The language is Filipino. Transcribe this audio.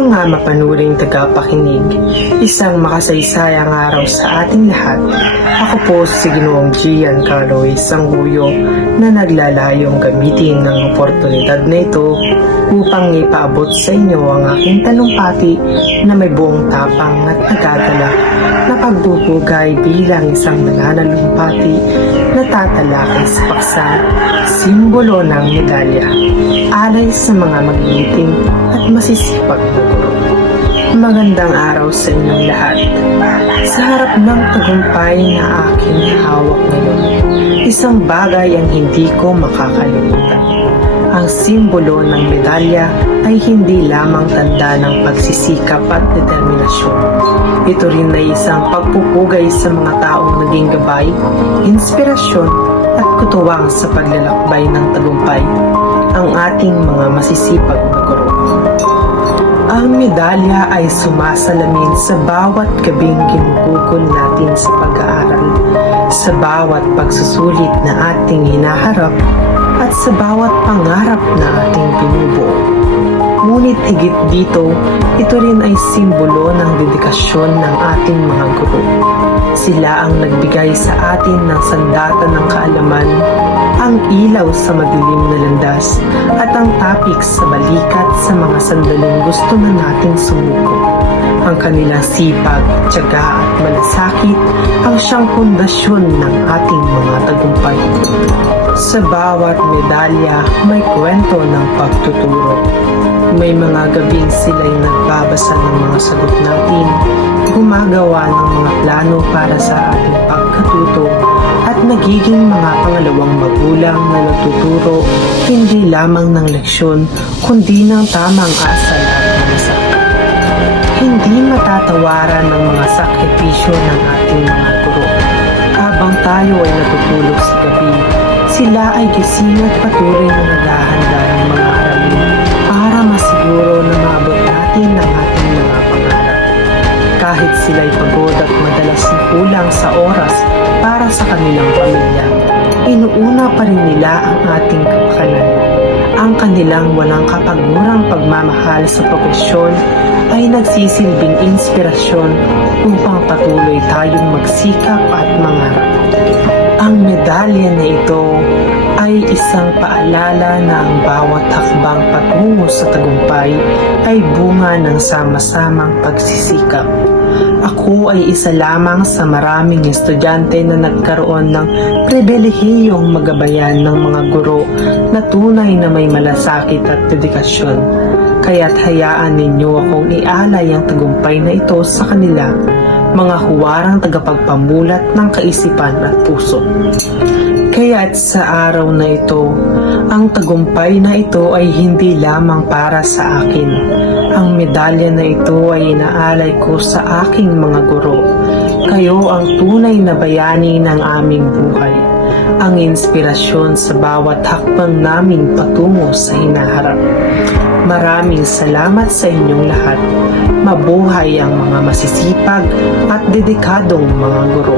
masanuring tagapakinig, isang makasaysayang araw sa ating lahat. Ako po si Ginoong Gian Carlo Sanguyo na naglalayong gamitin ng oportunidad na ito upang ipaabot sa inyo ang aking talumpati na may buong tapang at nagagalak na pagbubugay bilang isang nananalumpati na tatalakay sa paksa, simbolo ng medalya, alay sa mga magigiting at masisipag na. Magandang araw sa inyong lahat. Sa harap ng tagumpay na aking hawak ngayon, isang bagay ang hindi ko makakalimutan. Ang simbolo ng medalya ay hindi lamang tanda ng pagsisikap at determinasyon. Ito rin ay isang pagpupugay sa mga taong naging gabay, inspirasyon at kutuwang sa paglalakbay ng tagumpay, ang ating mga masisipag na guro. Ang medalya ay sumasalamin sa bawat gabing ginugugol natin sa pag-aaral, sa bawat pagsusulit na ating hinaharap, at sa bawat pangarap na ating binubuo. Ngunit higit dito, ito rin ay simbolo ng dedikasyon ng ating mga guro. Sila ang nagbigay sa atin ng sandata ng kaalaman, ang ilaw sa madilim na landas, at ang tapik sa balikat sa mga sandaling gusto na nating sumuko. Ang kanilang sipag, tiyaga at malasakit ang siyang pundasyon ng ating mga tagumpay. Sa bawat medalya, may kwento ng pagtuturo. May mga gabing sila'y nagbabasa ng mga sagot natin, gumagawa ng mga plano para sa ating pagkatuto, at nagiging mga pangalawang magulang na nagtuturo hindi lamang ng leksyon, kundi ng tamang asal at malasakit. Hindi matatawaran ng mga sakripisyo ng ating mga guro. Habang tayo ay natutulog sa gabi, sila ay gising at patuloy na naghahanda Kahit sila'y pagod at madalas kulang sa oras para sa kanilang pamilya, inuuna pa rin nila ang ating kapakanan. Ang kanilang walang kapagmurang pagmamahal sa profesyon ay nagsisilbing inspirasyon upang patuloy tayong magsikap at mangarap. Ang medalya na ito ay isang paalala na ang bawat hakbang patungo sa tagumpay ay bunga ng sama-samang pagsisikap. Ako ay isa lamang sa maraming estudyante na nagkaroon ng pribilehiyong magabayan ng mga guro na tunay na may malasakit at dedikasyon. Kaya't hayaan ninyo akong ialay ang tagumpay na ito sa kanila, mga huwarang tagapagpamulat ng kaisipan at puso. Kaya't sa araw na ito, ang tagumpay na ito ay hindi lamang para sa akin. Ang medalya na ito ay inaalay ko sa aking mga guro. Kayo ang tunay na bayani ng aming buhay. Ang inspirasyon sa bawat hakbang naming patungo sa hinaharap. Maraming salamat sa inyong lahat. Mabuhay ang mga masisipag at dedikadong mga guro.